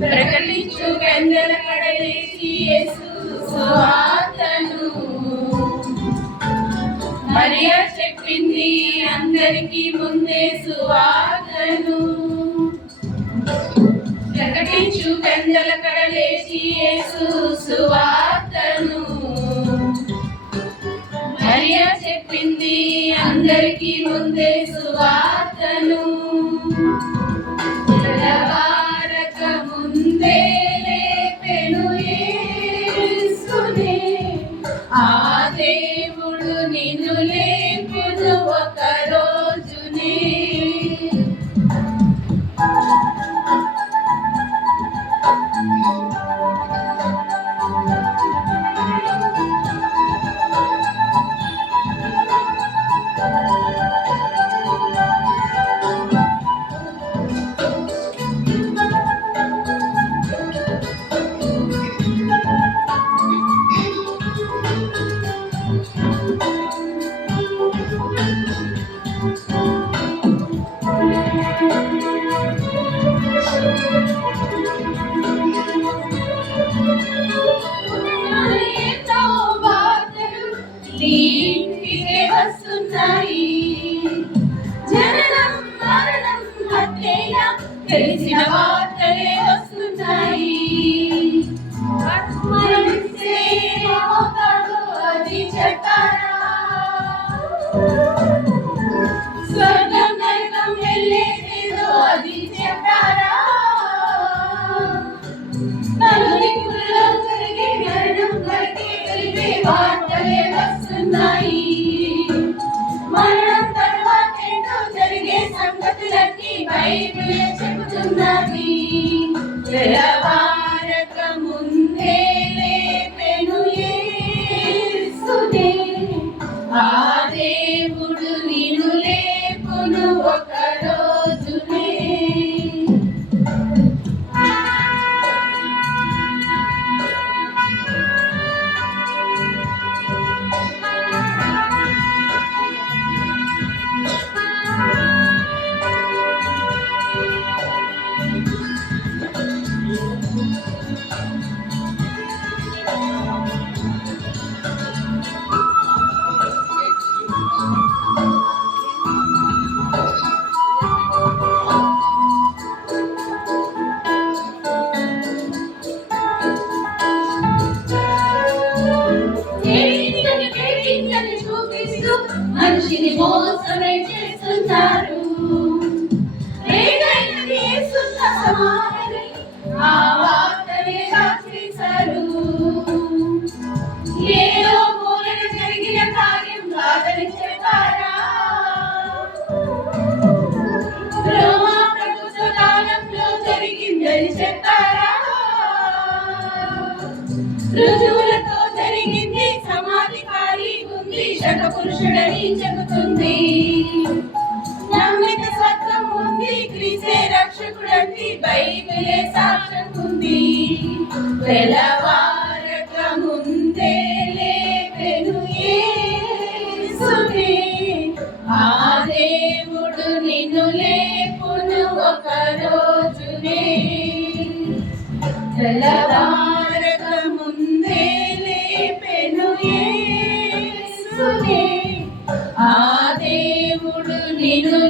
ప్రకటించు గందల కడలేసి యేసు సువార్తను. మరియా చెప్పింది అందరికీ ముందే సువార్తను. ప్రకటించు గందల కడలేసి యేసు సువార్తను. మరియా చెప్పింది అందరికీ ముందే సువార్తను. తెలిసిన వార్తలే వస్తున్నాయి. అది చెప్పారా? స్వర్గం నరకం వెళ్ళేదేదో అది చెప్పారా? నలుగురిలో జరిగే మరణం వరకే తెలిపే వార్తలే వస్తున్నాయి. మరణం తర్వాత ఏంటో జరిగే సంగతులన్నీ బైబిల్ చెబుతున్నది. తెల్లవారక ముందే లేపెను యేసునే, ఆ దేవుడు నిన్ను లేపును ఒక రోజునే. మనిషిని మోసమే చేస్తున్నారు. ఆ వార్తనే సాక్షిస్తారు. ఏదో మూలన జరిగిన కార్యం కాదని చెప్పారా? రోమా ప్రభుత్వ కాలంలో జరిగిందని చెప్పారా? రుజువులతో జరిగింది, సమాధికారి ఉంది, శతపురుషుడని చెబుతుంది. నమ్మిక సత్యం ఉంది, క్రీస్తే రక్షకుడంది, బైబిలే సాక్ష్యం. తెల్లవారక ముందే లేపెను యేసునే. ఆ దేవుడు నిన్ను లేపును ఒక రోజునే. తెల్లవారక ముందే లేపెను యేసునే. ఆ దేవుడు నిన్ను